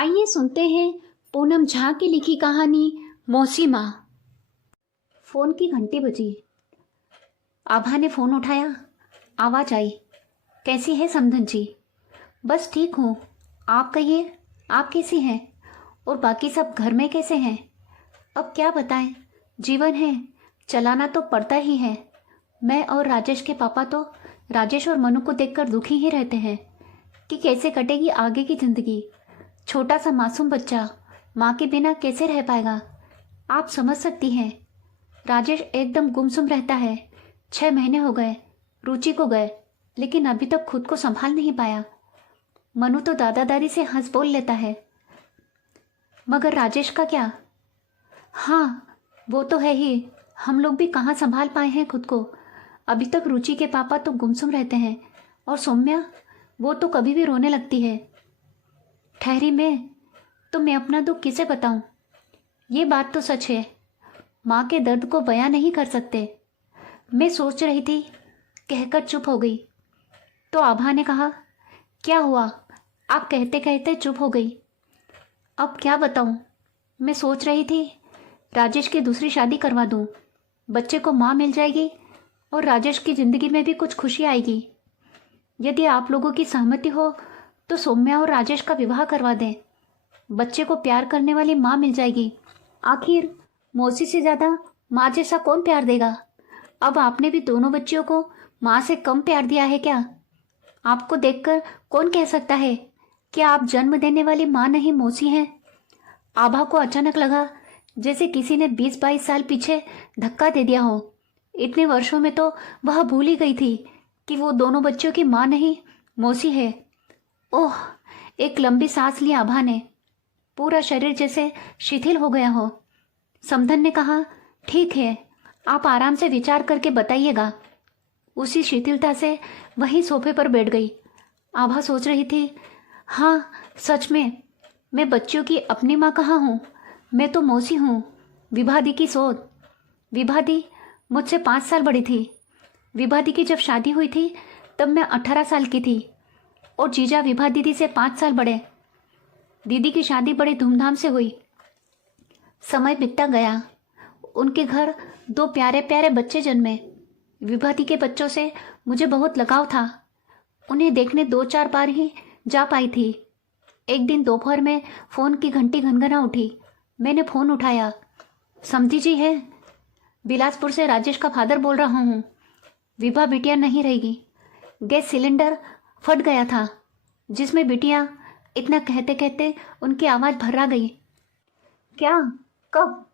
आइए सुनते हैं पूनम झा की लिखी कहानी मौसी माँ। फोन की घंटी बजी। आभा ने फोन उठाया। आवाज आई, कैसी है समधन जी? बस ठीक हूँ, आप कहिए, आप कैसी हैं? और बाकी सब घर में कैसे हैं? अब क्या बताएं, जीवन है, चलाना तो पड़ता ही है। मैं और राजेश के पापा तो राजेश और मनु को देखकर दुखी ही रहते हैं कि कैसे कटेगी आगे की जिंदगी। छोटा सा मासूम बच्चा माँ के बिना कैसे रह पाएगा, आप समझ सकती हैं। राजेश एकदम गुमसुम रहता है। 6 महीने हो गए रुचि को गए, लेकिन अभी तक खुद को संभाल नहीं पाया। मनु तो दादा दादी से हंस बोल लेता है, मगर राजेश का क्या? हाँ, वो तो है ही, हम लोग भी कहाँ संभाल पाए हैं खुद को। अभी तक रुचि के पापा तो गुमसुम रहते हैं, और सौम्या, वो तो कभी भी रोने लगती है। ठहरी मैं अपना दुख किसे बताऊं? ये बात तो सच है, माँ के दर्द को बयां नहीं कर सकते। मैं सोच रही थी, कहकर चुप हो गई। तो आभा ने कहा, क्या हुआ? आप कहते कहते चुप हो गई। अब क्या बताऊं, मैं सोच रही थी राजेश की दूसरी शादी करवा दूं, बच्चे को माँ मिल जाएगी और राजेश की ज़िंदगी में भी कुछ खुशी आएगी। यदि आप लोगों की सहमति हो तो सौम्या और राजेश का विवाह करवा दें। बच्चे को प्यार करने वाली माँ मिल जाएगी। आखिर मौसी से ज़्यादा माँ जैसा कौन प्यार देगा? अब आपने भी दोनों बच्चियों को माँ से कम प्यार दिया है क्या? आपको देखकर कौन कह सकता है कि आप जन्म देने वाली माँ नहीं मौसी हैं? आभा को अचानक लगा जैसे किसी ने 20-22 साल पीछे धक्का दे दिया हो। इतने वर्षों में तो वह भूल ही गई थी कि वो दोनों बच्चों की माँ नहीं मौसी है। ओह, एक लंबी सांस ली आभा ने। पूरा शरीर जैसे शिथिल हो गया हो। समधन ने कहा, ठीक है, आप आराम से विचार करके बताइएगा। उसी शिथिलता से वही सोफे पर बैठ गई। आभा सोच रही थी, हाँ सच में, मैं बच्चियों की अपनी माँ कहाँ हूँ? मैं तो मौसी हूँ, विभा दी की सोच। विभा दी मुझसे 5 साल बड़ी थी। विभा दी की जब शादी हुई थी तब मैं 18 साल की थी, और जीजा विभा दीदी से 5 साल बड़े। दीदी की शादी बड़ी धूमधाम से हुई। समय बीतता गया, उनके घर 2 प्यारे प्यारे बच्चे जन्मे। विभा दी के बच्चों से मुझे बहुत लगाव था। उन्हें देखने 2-4 बार ही जा पाई थी। एक दिन दोपहर में फ़ोन की घंटी घनघना उठी। मैंने फ़ोन उठाया। समधी जी है? बिलासपुर से राजेश का फादर बोल रहा हूँ। विभा बिटिया नहीं रहेगी। गैस सिलेंडर फट गया था, जिसमें बिटिया, इतना कहते कहते उनकी आवाज़ भर्रा गई। क्या? कब?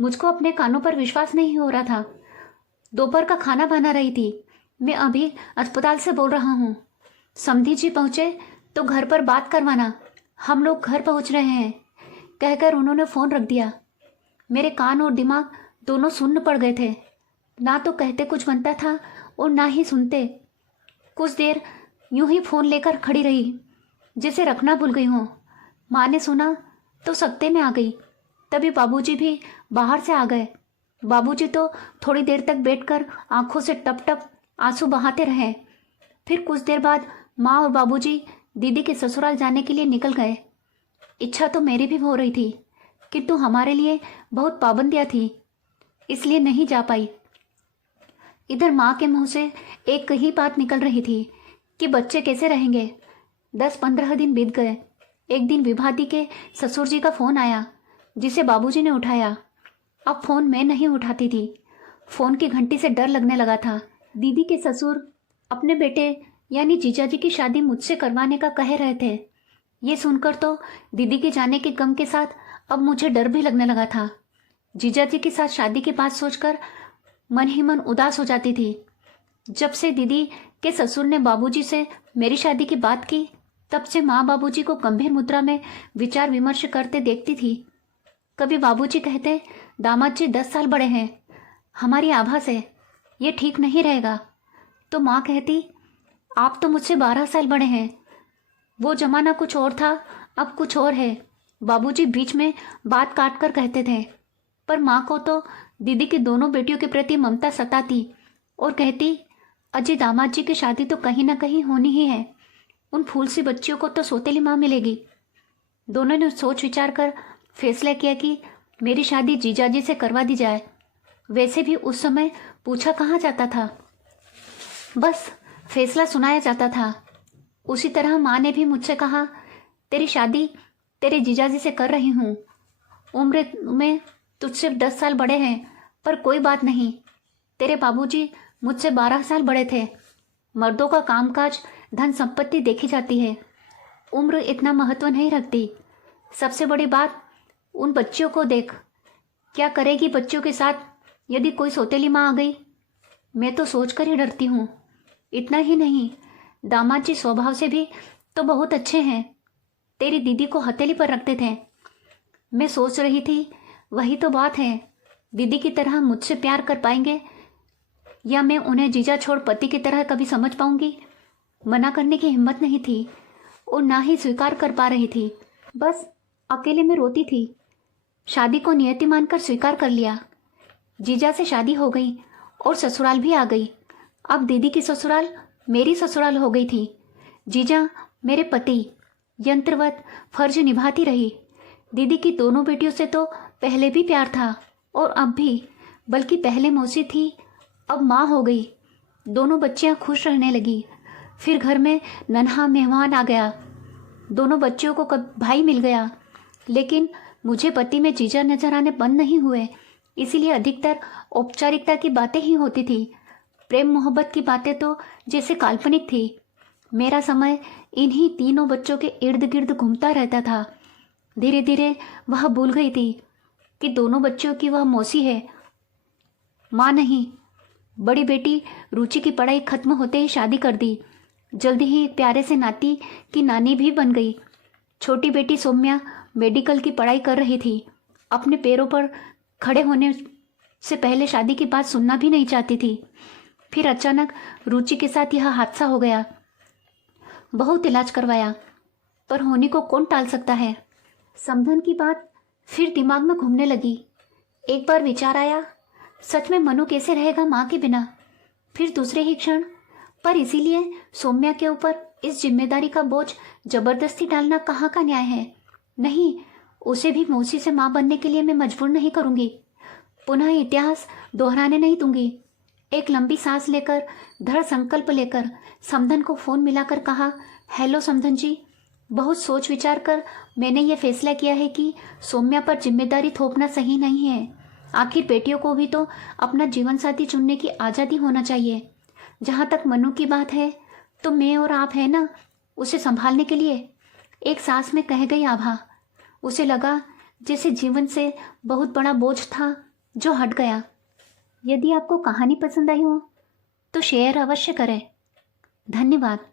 मुझको अपने कानों पर विश्वास नहीं हो रहा था। दोपहर का खाना बना रही थी। मैं अभी अस्पताल से बोल रहा हूँ। समधी जी पहुँचे तो घर पर बात करवाना, हम लोग घर पहुँच रहे हैं, कहकर उन्होंने फ़ोन रख दिया। मेरे कान और दिमाग दोनों सुन्न पड़ गए थे। ना तो कहते कुछ बनता था और ना ही सुनते। कुछ देर यूं ही फ़ोन लेकर खड़ी रही, जैसे रखना भूल गई हूँ। माँ ने सुना तो सकते में आ गई। तभी बाबूजी भी बाहर से आ गए। बाबूजी तो थोड़ी देर तक बैठकर आंखों से टप टप आंसू बहाते रहे। फिर कुछ देर बाद माँ और बाबूजी दीदी के ससुराल जाने के लिए निकल गए। इच्छा तो मेरी भी हो रही थी, किंतु हमारे लिए बहुत पाबंदियाँ थी, इसलिए नहीं जा पाई। इधर माँ के मुंह से एक ही बात निकल रही थी कि बच्चे कैसे रहेंगे। 10-15 दिन बीत गए। एक दिन विभा दी के ससुर जी का फ़ोन आया, जिसे बाबूजी ने उठाया। अब फ़ोन मैं नहीं उठाती थी। फ़ोन की घंटी से डर लगने लगा था। दीदी के ससुर अपने बेटे यानी जीजा जी की शादी मुझसे करवाने का कह रहे थे। ये सुनकर तो दीदी के जाने के गम के साथ अब मुझे डर भी लगने लगा था। जीजा जी के साथ शादी की बात सोचकर मन ही मन उदास हो जाती थी। जब से दीदी के ससुर ने बाबूजी से मेरी शादी की बात की, तब से माँ बाबूजी को गंभीर मुद्रा में विचार विमर्श करते देखती थी। कभी बाबूजी कहते, दामाद जी 10 साल बड़े हैं हमारी आभा से, ये ठीक नहीं रहेगा। तो माँ कहती, आप तो मुझसे 12 साल बड़े हैं। वो जमाना कुछ और था, अब कुछ और है। बाबूजी बीच में बात काट कर कहते थे। पर माँ को तो दीदी की दोनों बेटियों के प्रति ममता सताती और कहती, अजय दामाद जी की शादी तो कहीं ना कहीं होनी ही है। उन फूल सी बच्चियों को तो सौतेली माँ मिलेगी। दोनों ने सोच विचार कर फैसला किया कि मेरी शादी जीजाजी से करवा दी जाए। वैसे भी उस समय पूछा कहाँ जाता था, बस फैसला सुनाया जाता था। उसी तरह माँ ने भी मुझसे कहा, तेरी शादी तेरे जीजाजी से कर रही हूँ। उम्र में तुझसे 10 साल बड़े हैं, पर कोई बात नहीं, तेरे बाबूजी मुझसे 12 साल बड़े थे। मर्दों का कामकाज, धन संपत्ति देखी जाती है, उम्र इतना महत्व नहीं रखती। सबसे बड़ी बात उन बच्चियों को देख, क्या करेगी बच्चों के साथ यदि कोई सौतेली माँ आ गई। मैं तो सोचकर ही डरती हूँ। इतना ही नहीं, दामाद जी स्वभाव से भी तो बहुत अच्छे हैं। तेरी दीदी को हथेली पर रखते थे। मैं सोच रही थी, वही तो बात है, दीदी की तरह मुझसे प्यार कर पाएंगे या मैं उन्हें जीजा छोड़ पति की तरह कभी समझ पाऊंगी। मना करने की हिम्मत नहीं थी और ना ही स्वीकार कर पा रही थी। बस अकेले में रोती थी। शादी को नियति मानकर स्वीकार कर लिया। जीजा से शादी हो गई और ससुराल भी आ गई। अब दीदी की ससुराल मेरी ससुराल हो गई थी। जीजा मेरे पति यंत्रवत फर्ज निभाती रही। दीदी की दोनों बेटियों से तो पहले भी प्यार था और अब भी, बल्कि पहले मौसी थी, अब माँ हो गई। दोनों बच्चियाँ खुश रहने लगी। फिर घर में नन्हा मेहमान आ गया। दोनों बच्चियों को भाई मिल गया। लेकिन मुझे पति में जीजा नजर आने बंद नहीं हुए, इसीलिए अधिकतर औपचारिकता की बातें ही होती थी। प्रेम मोहब्बत की बातें तो जैसे काल्पनिक थी। मेरा समय इन्हीं तीनों बच्चों के इर्द गिर्द घूमता रहता था। धीरे धीरे वह भूल गई थी कि दोनों बच्चों की वह मौसी है, माँ नहीं। बड़ी बेटी रुचि की पढ़ाई खत्म होते ही शादी कर दी। जल्दी ही एक प्यारे से नाती की नानी भी बन गई। छोटी बेटी सौम्या मेडिकल की पढ़ाई कर रही थी। अपने पैरों पर खड़े होने से पहले शादी की बात सुनना भी नहीं चाहती थी। फिर अचानक रुचि के साथ यह हादसा हो गया। बहुत इलाज करवाया, पर होने को कौन टाल सकता है। समधन की बात फिर दिमाग में घूमने लगी। एक बार विचार आया, सच में मनु कैसे रहेगा माँ के बिना। फिर दूसरे ही क्षण, पर इसीलिए सौम्या के ऊपर इस जिम्मेदारी का बोझ जबरदस्ती डालना कहाँ का न्याय है। नहीं, उसे भी मौसी से माँ बनने के लिए मैं मजबूर नहीं करूँगी। पुनः इतिहास दोहराने नहीं दूंगी। एक लंबी सांस लेकर, दृढ़ संकल्प लेकर समधन को फोन मिलाकर कहा, हेलो समधन जी, बहुत सोच विचार कर मैंने ये फैसला किया है कि सौम्या पर जिम्मेदारी थोपना सही नहीं है। आखिर बेटियों को भी तो अपना जीवन साथी चुनने की आज़ादी होना चाहिए। जहाँ तक मनु की बात है, तो मैं और आप है ना उसे संभालने के लिए। एक सांस में कह गई आभा। उसे लगा जैसे जीवन से बहुत बड़ा बोझ था जो हट गया। यदि आपको कहानी पसंद आई हो तो शेयर अवश्य करें। धन्यवाद।